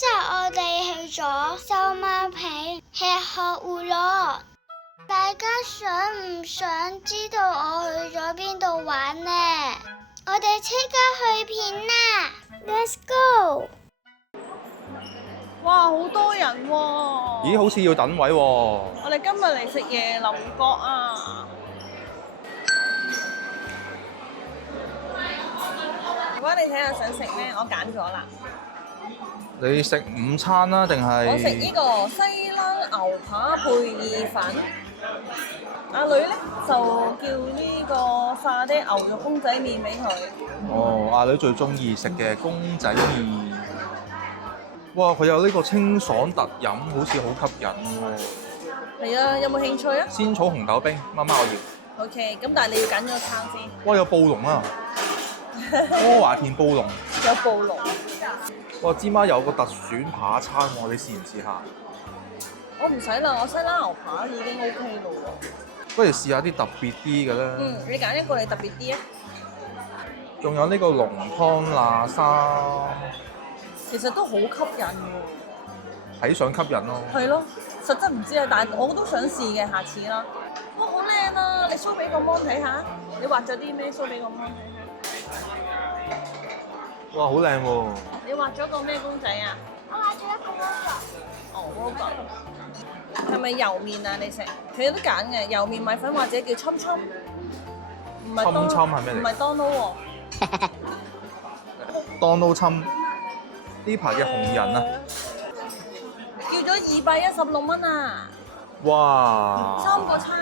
日我哋去咗秀茂坪吃喝玩樂，大家想唔想知道我去咗邊度玩呢？我哋即刻去片啦 ！Let's go！ 哇，好多人喎！咦，好似要等位喎。我哋今日嚟食椰林角啊！如果你睇下想食咩，我揀咗啦。你食午餐啦，定係？我食呢個西冷牛扒配意粉。阿女咧就叫呢個化啲牛肉公仔麵俾佢。哦，阿女最中意食嘅公仔麵。哇！佢有呢個清爽特飲，好似好吸引喎。係啊，有冇興趣啊？仙草紅豆冰，媽媽我要。OK，咁但係你要揀咗餐先。哇！有暴龍啊！柯華田暴龍。有暴龍。哇！芝麻有個特選扒餐喎，你試唔試下？我唔使啦，我西冷牛扒已經 OK 咯喎。不如試下啲特別啲嘅啦。你揀一個你特別啲啊！仲有呢個濃湯辣沙，其實都好吸引喎。睇相吸引咯。係咯，實質唔知啊，但係我都想試嘅，下次啦。哇，好靚啊！你 show 俾個 mon 睇下，你畫咗啲咩 show 俾個 mon 睇下？哇，好靚喎！你畫咗個咩公仔啊？我買咗一個芒果。哦 ，Robo。係咪油麵啊？你食？佢有得揀嘅，油麵米粉或者叫侵侵。唔係侵侵係咩嚟？唔係 Donald 喎。Donald 侵呢排嘅紅人啊！叫咗216蚊啊！哇！3個餐。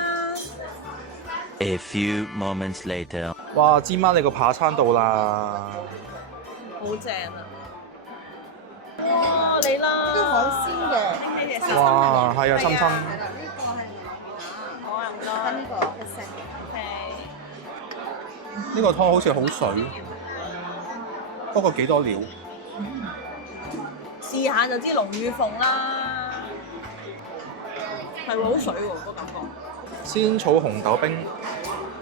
A few moments later. 哇！芝麻你個扒餐到啦！好正啊！哇，嚟啦！啲海鮮嘅。哇，係啊，深深。好啊，唔該。呢個呢個湯好似好水，不過幾多料？試下就知龍與鳳啦。係喎，好水喎個感覺。仙草紅豆冰。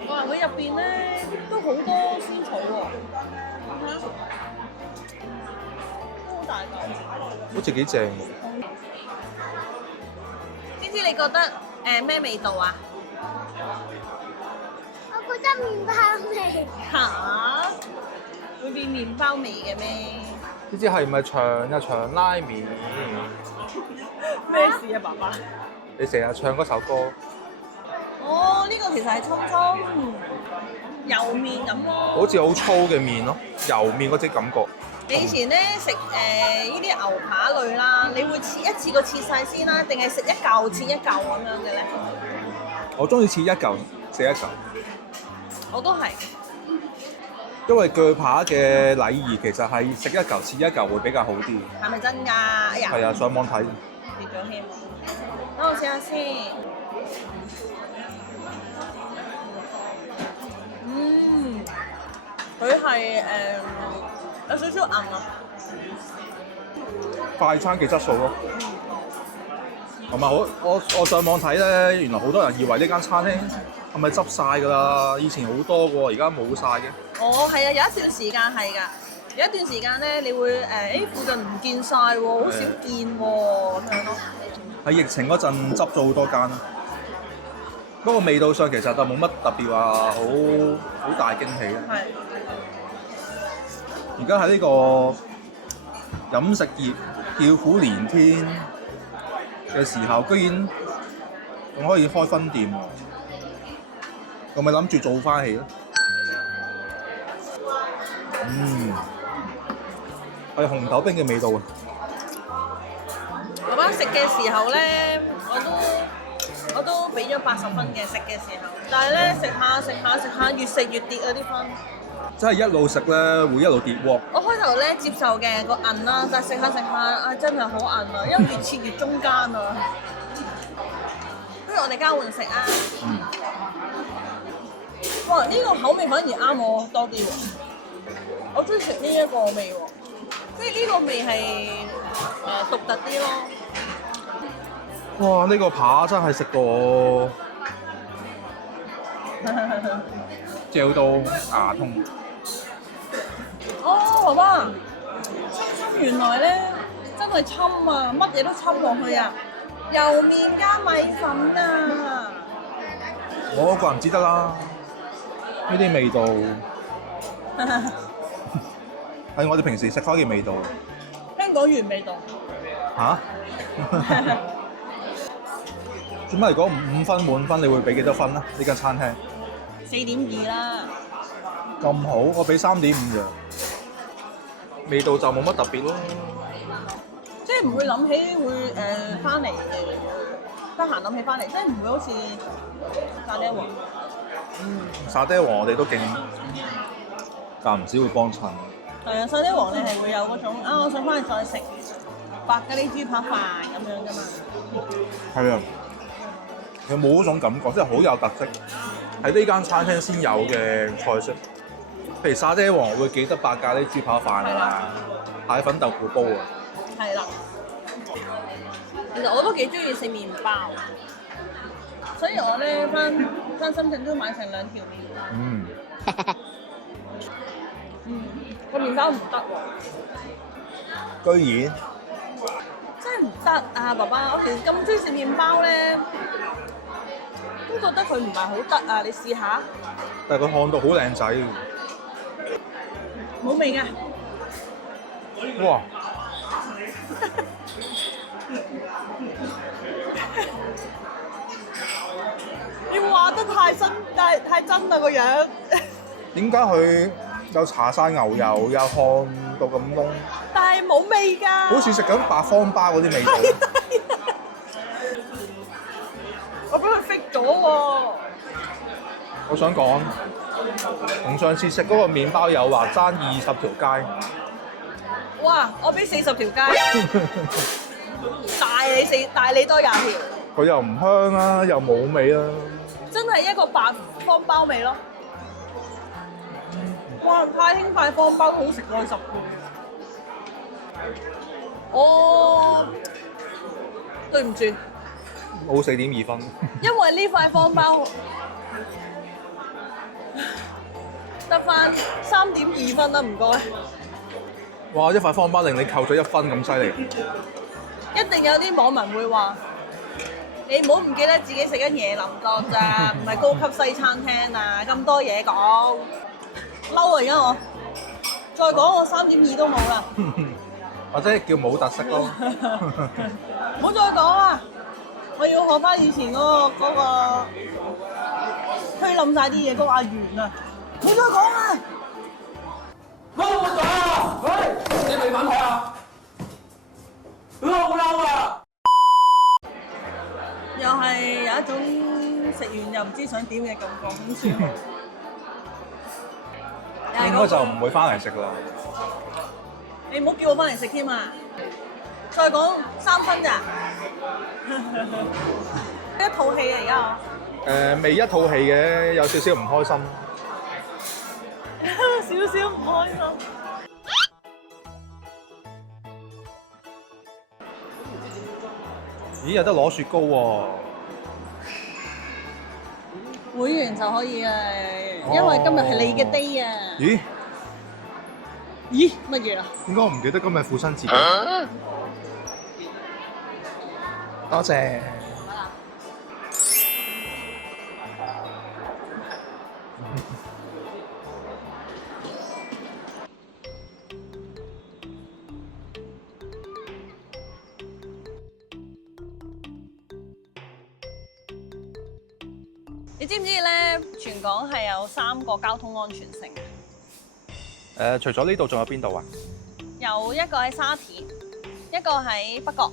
哇！佢入邊咧都好多仙草喎。都好大嚿。好似幾正喎。芝芝，你覺得咩味道啊？我覺得麵包味。嚇？會變麵包味嘅咩？呢支係咪長日長拉麵？咩事啊，爸爸？你成日唱嗰首歌。哦，呢個其實係侵侵油麵咁咯。好似好粗嘅麵咯，油麵嗰隻感覺。你以前咧食呢啲牛扒類啦，你會切一次過切晒先啦，定係食一嚿切一嚿咁樣嘅咧？我中意切一嚿，食一嚿。我都係。因為鋸扒嘅禮儀其實係食一嚿切一嚿會比較好啲。係咪真㗎？哎呀！係啊，上網睇。跌咗添。等我試下先。佢係有少少硬啊。快餐嘅質素咯。同埋我上網睇咧，原來好多人以為呢間餐廳係咪執晒㗎啦？以前好多喎，而家冇晒嘅。哦，係啊，有一段時間係㗎，有一段時間咧，你會附近唔見晒喎，好少見喎咁樣咯。喺疫情嗰陣執咗好多間啦。不過味道上其實就冇乜特別話好大驚喜啦。係。而家喺呢個飲食業叫苦連天嘅時候，居然仲可以開分店喎，我咪諗住做翻起咯。係紅豆冰嘅味道啊！爸爸食嘅時候咧，我都俾咗80分嘅食嘅時候，但係咧食下越食越跌啊啲分。真係一路食咧會一路跌喎。我開頭咧接受嘅個韌啦，但係食下真係好韌啊，因為越切越中間啊。不如我哋交換食啊！哇！呢個口味反而啱我多啲喎，我中意食呢一個味喎，即係呢個味係獨特啲咯。哇！呢個扒真係食過嚼到牙痛。哦，爸爸，原來咧真係侵啊，乜嘢都侵落去啊！油麵加米粉啊！我個人知得啦，呢啲味道係我哋平時食開嘅味道。香港原味道。嚇？做乜？如果5分滿分，你會俾幾多分啊？呢間餐廳4.2啦。咁好，我俾3.5咋。味道就冇乜特別咯。即係唔會諗起會翻嚟，得閒諗起翻嚟，即係唔會好似沙爹王。沙爹王我哋都勁間唔時會幫襯。係啊，沙爹王你係會有嗰種啊，我想翻去再食白咖喱豬扒飯咁樣噶嘛。係啊，有冇嗰種感覺？即係好有特色，喺呢間餐廳先有嘅菜式。譬如沙爹王，我會記得白咖喱豬扒飯啊，蟹粉豆腐煲啊。係啦，其實我都幾中意食麵包，所以我咧翻深圳都買成2條麵。個麵包唔得喎。居然真係唔得啊！爸爸，我其實咁中意食麵包咧，都覺得佢唔係好得啊！你試下，但係佢看到好靚仔喎。冇味㗎。哇！要畫得太真啦個樣。點解佢有搽晒牛油，又看到咁燶？但係冇味㗎。好似食緊白方包嗰啲味道。我俾佢 fit 咗喎。我想講，同上次食嗰個麵包有話爭20條街。哇！我俾40條街，大你多20條。佢又唔香啦，又冇味啦。真係一個白方包味咯。哇！太興快方包好食過10倍。我對唔住，冇4.2分。因為呢塊方包得翻3.2分啦，唔該。哇！一塊方包令你扣咗1分咁犀利。一定有啲網民會話：你唔好唔記得自己食緊椰林檔咋，唔係高級西餐廳啊！咁多嘢講，嬲啊！而家我再講我3.2都冇啦。或者叫冇特色咯。唔好再講啦！我要學翻以前嗰個推冧晒啲嘢嗰個阿源啊！唔好再講啦！我冇講啊！喂，你未反台啊？好嬲啊！又係有一種食完又唔知想點嘅感覺，好舒服。應該就唔會翻嚟食啦。你唔好叫我翻嚟食添啊！再講3分咋？一套戲啊！而家我未一套戲嘅，有少少唔開心。少少唔開心。咦，有得攞雪糕喎！會員就可以啊，因為今日係你嘅 day 啊！咦？咦？乜嘢啊？點解我唔記得今日父親節？多謝。你知唔知咧？全港係有3個交通安全城嘅。除咗呢度，仲有邊度啊？有一個喺沙田，一個喺北角，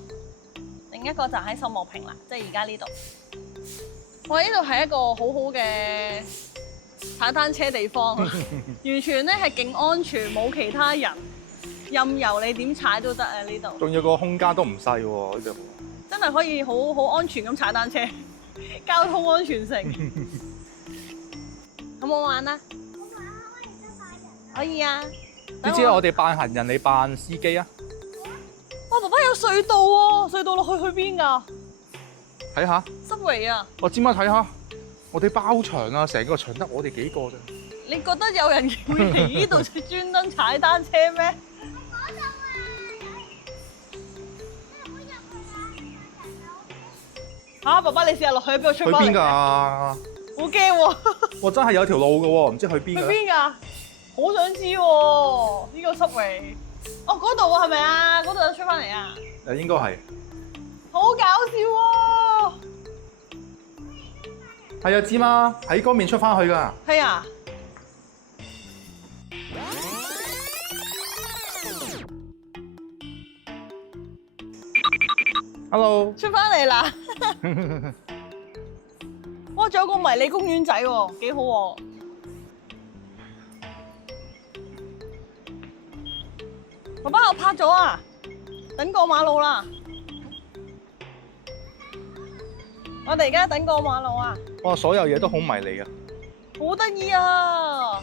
另一個就喺秀茂坪啦，即係而家呢度。哇！呢度係一個好好嘅踩單車地方，完全咧係勁安全，冇其他人，任由你點踩都得啊！呢度仲有個空間都唔細喎，呢度。真係可以好安全咁踩單車，交通安全城。好唔好玩啊？可以啊！點知我哋扮行人，你扮司機啊？哇！爸爸有隧道喎，隧道落去邊㗎？睇下，濕圍啊！我尖媽睇下，我哋包場啊，成個場得我哋幾個啫。你覺得有人會嚟呢度專登踩單車咩？嚇，爸爸你試下落去俾我出去邊㗎？翻嚟。我好驚喎！真係有條路嘅喎，唔知去邊去嘅咧。邊㗎？好想知喎！呢個 subway。哦，嗰度係咪啊？嗰度有出翻嚟啊？誒應該係。好搞笑喎！係啊，知嘛？喺嗰面出翻去㗎。係啊。Hello。出翻嚟啦！哇，仲有個迷你公園仔喎，幾好喎！爸爸，我拍咗啊！等過馬路啦！我哋而家等過馬路啊！哇，所有嘢都好迷你啊！好得意啊！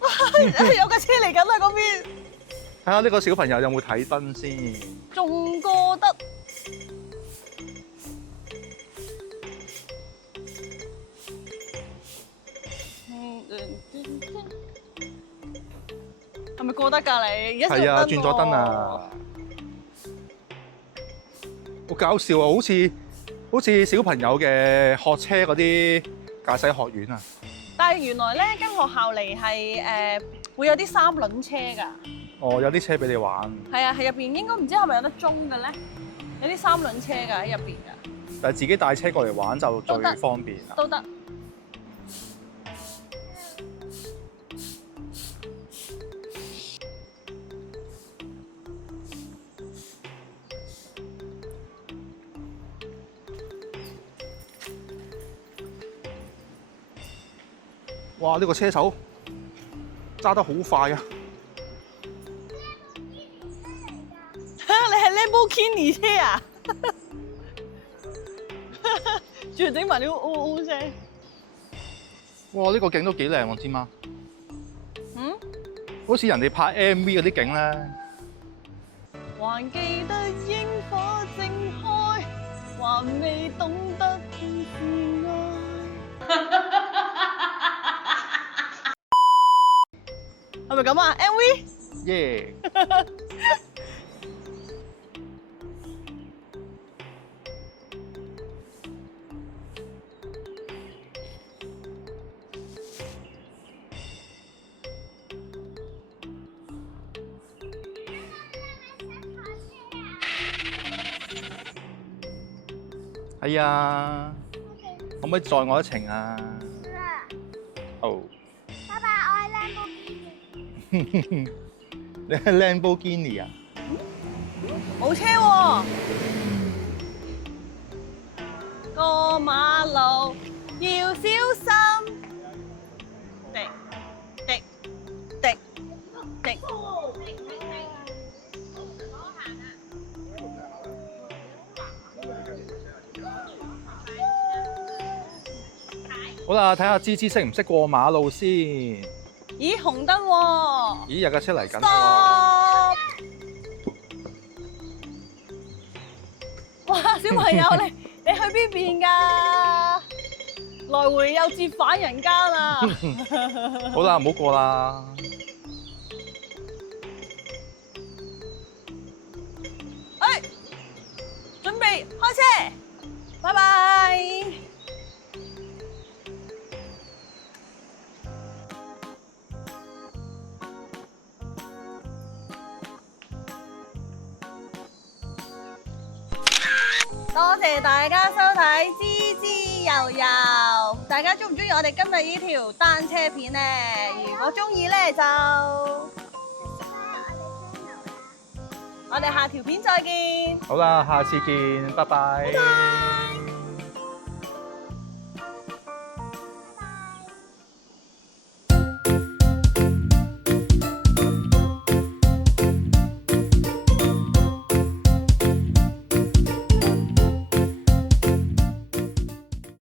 有架車嚟緊啦，嗰邊睇下呢個小朋友有冇睇燈先。仲過得。係咪過得㗎你？而家係啊，轉咗燈啊！好搞笑啊！好似小朋友嘅學車嗰啲駕駛學院啊！但係原來咧間學校嚟係會有啲三輪車㗎。哦，有啲車俾你玩。係啊，係入邊應該唔知係咪有得租嘅咧？有啲三輪車㗎喺入邊㗎。但係自己帶車過嚟玩就最都得方便啦。都得。哇！呢個車手揸得好快啊！你係 Lamborghini 車啊？仲整埋啲 O O 聲。哇！呢個景都幾靚喎，知嗎？嗯？好似人哋拍 MV 嗰啲景咧。還記得螢火正開，還未懂得是愛。係咪咁啊 ？MV？耶！係啊，可唔可以載我一程啊？好。爸爸，我係 Lamborghini。你係 Lamborghini 啊？冇車喎，過馬路要小心。滴滴滴滴。好啦，睇下芝芝識唔識過馬路先。咦，紅燈喎！咦，有架車嚟緊喎。 Stop！ 哇，小朋友你去邊邊㗎？來回又折返人間啊！好啦，唔好過啦。哎，準備開車，拜拜。多謝大家收睇《滋滋遊遊》，大家中唔中意我哋今日呢條單車片呢？如果中意呢，就我哋下條片再見。好啦，下次見，拜拜。